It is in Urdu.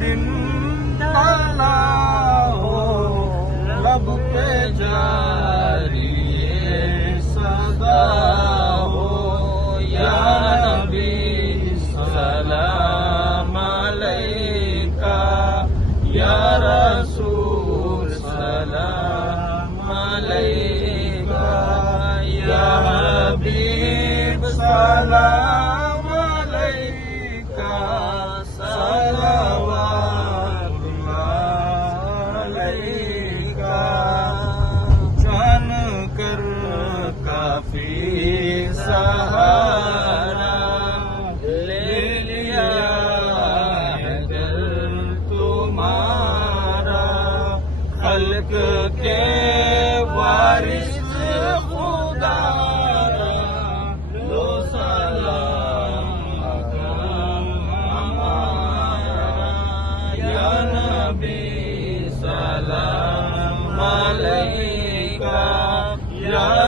دن ڈھلنا ہو لب پہ جاری صدا ہو یا نبی سلام علیکہ یا رسول سلام علیکہ یا حبیب سلام علیکہ صلوات اللہ علیکہ جان کر کافی سہارا لے لیا ہے دل تمہارا خلق کے وارث خدا لو سلام ہمارا یا نبی سلام علیکہ